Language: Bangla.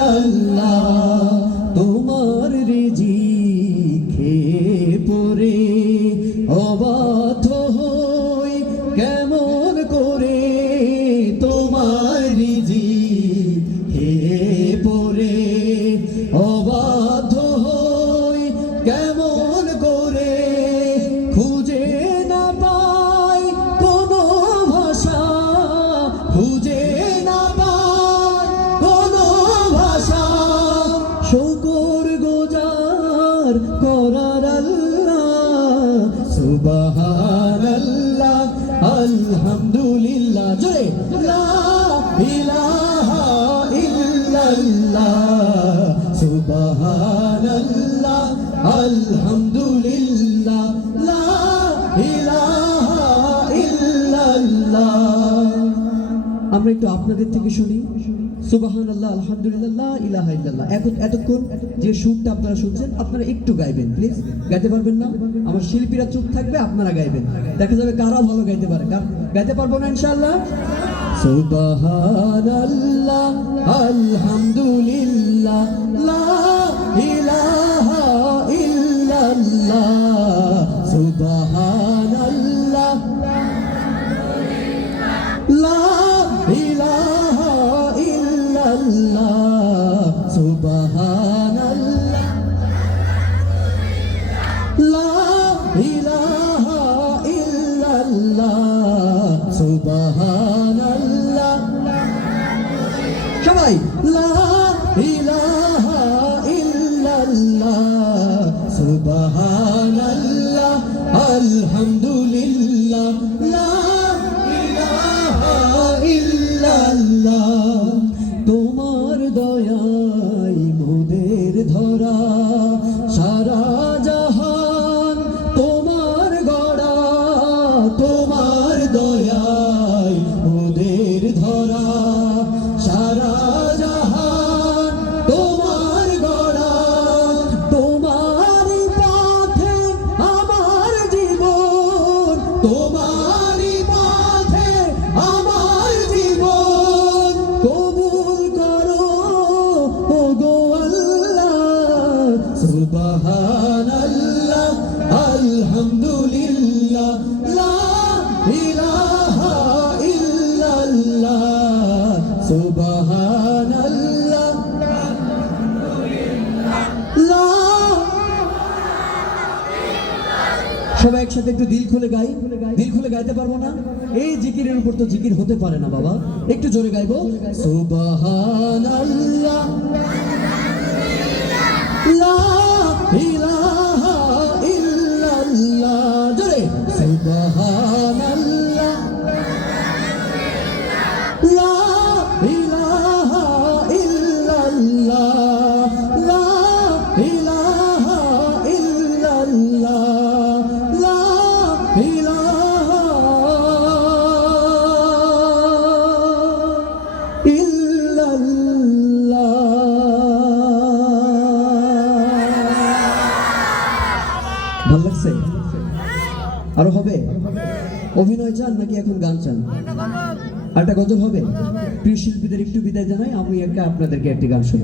ইল্লাল্লাহ তোমার রিজি খেয়ে পরে অবাথ হই কেমন করে তোমার রিজি খেয়ে পরে অবাধ হই কেমন করে খুঁজে সুবহান আল্লাহ আলহামদুলিল্লাহ। জোরে, লা ইলাহা ইল্লাল্লাহ, সুবহানাল্লাহ, আলহামদুলিল্লাহ। লা ইলাহা ইল্লাল্লাহ। আমরা একটু আপনাদের থেকে শুনি। আলহামদুলিল্লাহ ইলাহা ইল্লাল্লাহ। এখন এতক্ষণ যে সুরটা আপনারা শুনছেন, আপনারা একটু গাইবেন প্লিজ গাইতে পারবেন না? আমার শিল্পীরা চুপ থাকবে, আপনারা গাইবেন। দেখা যাবে কারা ভালো গাইতে পারে। গাইতে পারব না, ইনশাআল্লাহ? সুবাহান আলহামদুলিল্লাহ, লা ইল্লাল্লাহ সুবহানাল্লাহ। লা ইলাহা ইল্লাল্লাহ সুবহানাল্লাহ। সবাই লা ইলাহা ইল্লাল্লাহ তোমার মোদের ধরা। সবাই একসাথে একটু দিল খুলে গাই, দিল খুলে গাইতে পারব না? এই জিকিরের উপর তো জিকির হতে পারে না বাবা। একটু জোরে গাইবো, সুবহানাল্লাহ, লা ইলাহা ভালো লাগছে? আরও হবে? অভিনয় চান নাকি এখন গান চান? আরেকটা গজল হবে? প্রিয় শিল্পীদের একটু বিদায় জানাই আমি একটা আপনাদেরকে একটি গান শুনি